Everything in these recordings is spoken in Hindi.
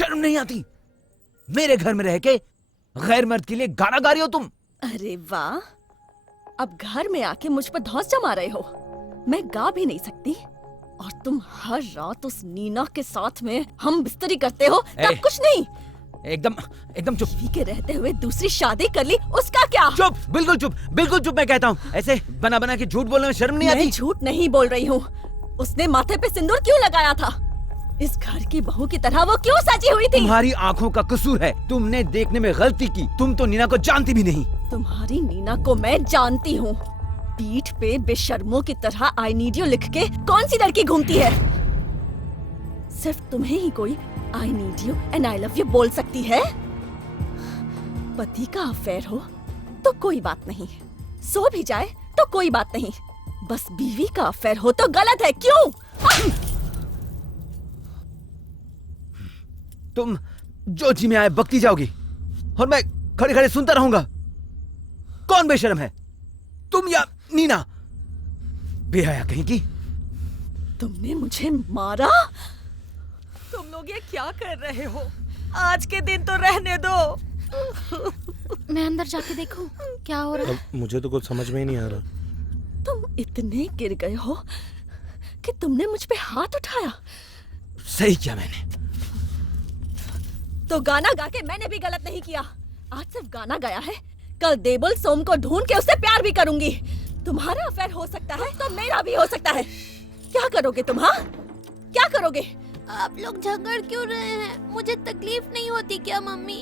शर्म नहीं आती? मेरे घर में रह के गैर मर्द के लिए गाना गा रही हो तुम? अरे वाह, अब घर में आके मुझ पर धौंस जमा रहे हो। मैं गा भी नहीं सकती और तुम हर रात उस नीना के साथ में हम बिस्तरी करते हो तब कुछ नहीं। एकदम चुप। बीवी के रहते हुए दूसरी शादी कर ली, उसका क्या? चुप, बिल्कुल चुप, बिल्कुल चुप। मैं कहता हूँ, ऐसे बना बना के झूठ बोलने में शर्म नहीं आती? मैं झूठ नहीं बोल रही हूँ। उसने माथे पे सिंदूर क्यों लगाया था? इस घर की बहू की तरह वो क्यों सजी हुई थी? तुम्हारी आँखों का कसूर है, तुमने देखने में गलती की। तुम तो नीना को जानती भी नहीं। तुम्हारी नीना को मैं जानती हूँ। पीठ पे बेशर्मों की तरह आई नीड यू लिख के कौन सी लड़की घूमती है? सिर्फ तुम्हें ही कोई I need you and I love you बोल सकती है। पति का अफेयर हो तो कोई बात नहीं, सो भी जाए तो कोई बात नहीं, बस बीवी का अफेयर हो तो गलत है। क्यों? तुम जो जी में आए बकती जाओगी और मैं खड़े खड़े सुनता रहूंगा। कौन बेशर्म है, तुम या नीना? बेहया कहीं की। तुमने मुझे मारा? तुम लोग ये क्या कर रहे हो? आज के दिन तो रहने दो। मैं अंदर जाके देखूं क्या हो रहा है? मुझे तो कुछ समझ में ही नहीं आ रहा। तुम इतने गिर गए हो कि तुमने मुझ पे हाथ उठाया। सही किया मैंने। तो गाना गा के मैंने भी गलत नहीं किया। आज सिर्फ गाना गाया है, कल देबुल सोम को ढूंढ के उससे प्यार भी करूंगी। तुम्हारा अफेयर हो सकता है तो मेरा भी हो सकता है। क्या करोगे तुम? हाँ, क्या करोगे? आप लोग झगड़ क्यों रहे हैं? मुझे तकलीफ नहीं होती क्या मम्मी?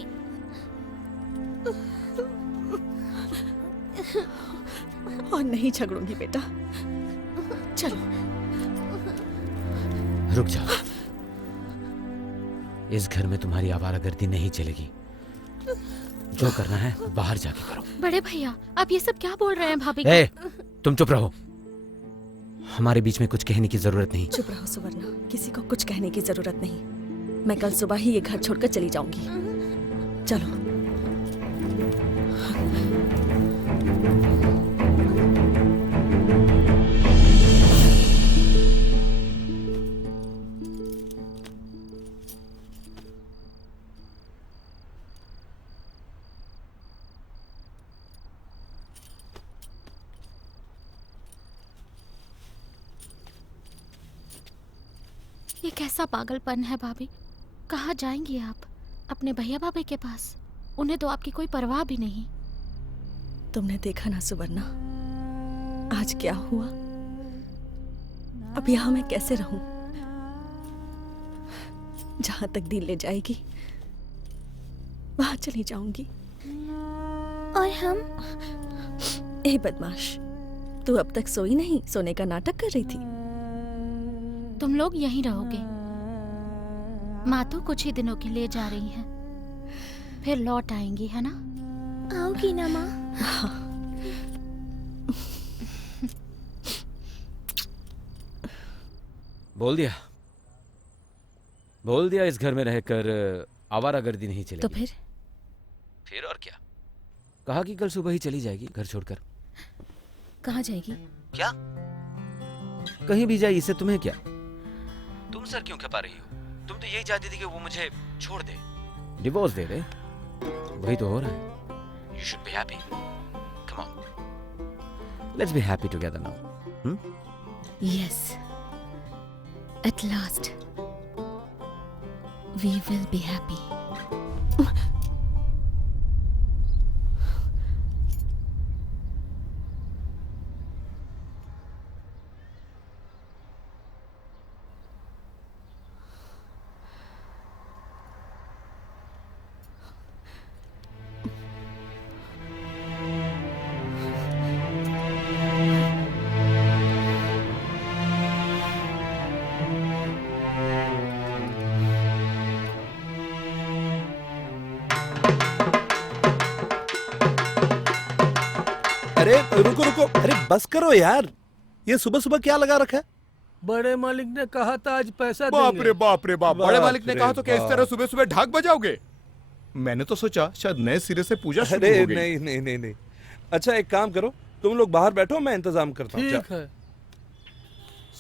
और नहीं झगड़ूंगी बेटा, चलो। रुक जाओ, इस घर में तुम्हारी आवारागर्दी नहीं चलेगी। जो करना है बाहर जाके करो। बड़े भैया, आप ये सब क्या बोल रहे हैं भाभी? तुम चुप रहो, हमारे बीच में कुछ कहने की जरूरत नहीं। चुप रहो सुवर्णा, किसी को कुछ कहने की जरूरत नहीं। मैं कल सुबह ही ये घर छोड़कर चली जाऊंगी। चलो। ये कैसा पागलपन है भाभी? कहाँ जाएंगी आप? अपने भैया भाभी के पास? उन्हें तो आपकी कोई परवाह भी नहीं। तुमने देखा ना सुवर्णा, आज क्या हुआ। अब यहाँ मैं कैसे रहूं? जहां तक दिल ले जाएगी वहां चली जाऊंगी। और हम? ए बदमाश, तू अब तक सोई नहीं, सोने का नाटक कर रही थी। तुम लोग यहीं रहोगे? माँ तो कुछ ही दिनों के लिए जा रही हैं, फिर लौट आएंगी, है ना? आओगी ना माँ? हाँ। बोल दिया इस घर में रहकर आवारागर्दी नहीं चलेगी। तो फिर और क्या? कहा कि कल सुबह ही चली जाएगी घर छोड़कर। कहाँ जाएगी? क्या? कहीं भी जाए, इससे तुम्हें क्या? तुम सर क्यों खपा रही हो? तुम तो यही चाहती थी कि वो मुझे छोड़ दे, डिवोर्स दे दे। वही तो हो रहा है। You should be happy. Come on. Let's be happy together now. Yes. At last, we will be happy. अरे रुको, अरे बस करो यार, ये सुबह सुबह क्या लगा रखा है? बड़े मालिक ने कहा था आज पैसा बाप देंगे। रे बाप रे बाप, बड़े मालिक ने कहा तो क्या इस तरह बाप। सुबह सुबह ढाक बजाओगे? मैंने तो सोचा शायद नए सिरे से पूजा शुरू अरे हो गई। नहीं। अच्छा एक काम करो, तुम लोग बाहर बैठो, मैं इंतजाम करता हूँ। ठीक है।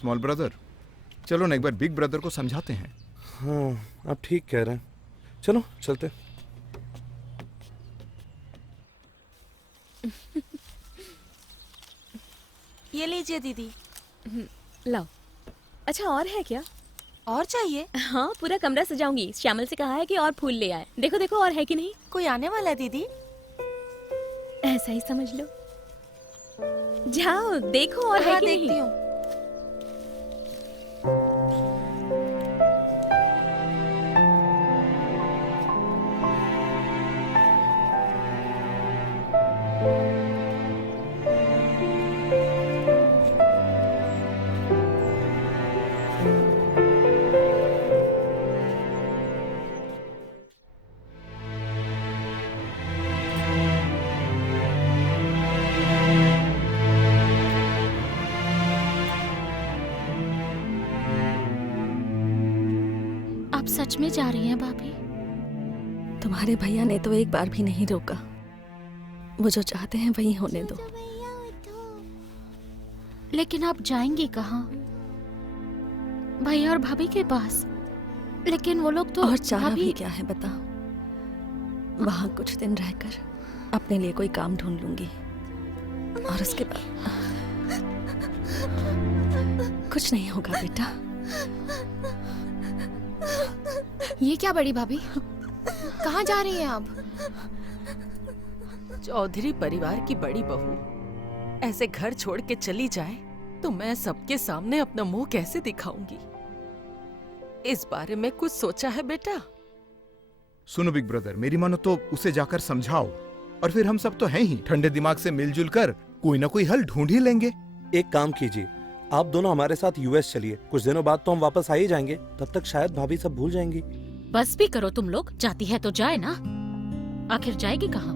स्मॉल ब्रदर, चलो ना एक बार बिग ब्रदर को समझाते हैं। हाँ, आप ठीक कह रहे हैं। चलो चलते। ये लीजिए दीदी। लाओ। अच्छा और है क्या? और चाहिए? हाँ पूरा कमरा सजाऊंगी। श्यामल से कहा है कि और फूल ले आए। देखो देखो और है कि नहीं। कोई आने वाला है दीदी? ऐसा ही समझ लो। जाओ देखो और है हाँ कि देखती नहीं। हूँ। आप सच में जा रही हैं भाभी? तुम्हारे भैया ने तो एक बार भी नहीं रोका। वो जो चाहते हैं वही होने दो। लेकिन आप जाएंगी कहाँ? भैया और भाभी के पास। लेकिन वो लोग तो और चाहा भाभी भी क्या है बताओ? वहां कुछ दिन रहकर अपने लिए कोई काम ढूंढ लूंगी और उसके बाद कुछ नहीं होगा बेटा। ये क्या बड़ी भाभी, कहाँ जा रही हैं आप? चौधरी परिवार की बड़ी बहू ऐसे घर छोड़ के चली जाए तो मैं सबके सामने अपना मुंह कैसे दिखाऊंगी? इस बारे में कुछ सोचा है बेटा? सुनो बिग ब्रदर, मेरी मानो तो उसे जाकर समझाओ, और फिर हम सब तो हैं ही, ठंडे दिमाग से मिलजुल कर कोई ना कोई हल ढूंढ ही लेंगे। एक काम कीजिए, आप दोनों हमारे साथ यूएस चलिए। कुछ दिनों बाद तो हम वापस आ ही जाएंगे। तब तक शायद भाभी सब भूल जाएंगी। बस भी करो तुम लोग। जाती है तो जाए ना, आखिर जाएगी कहाँ?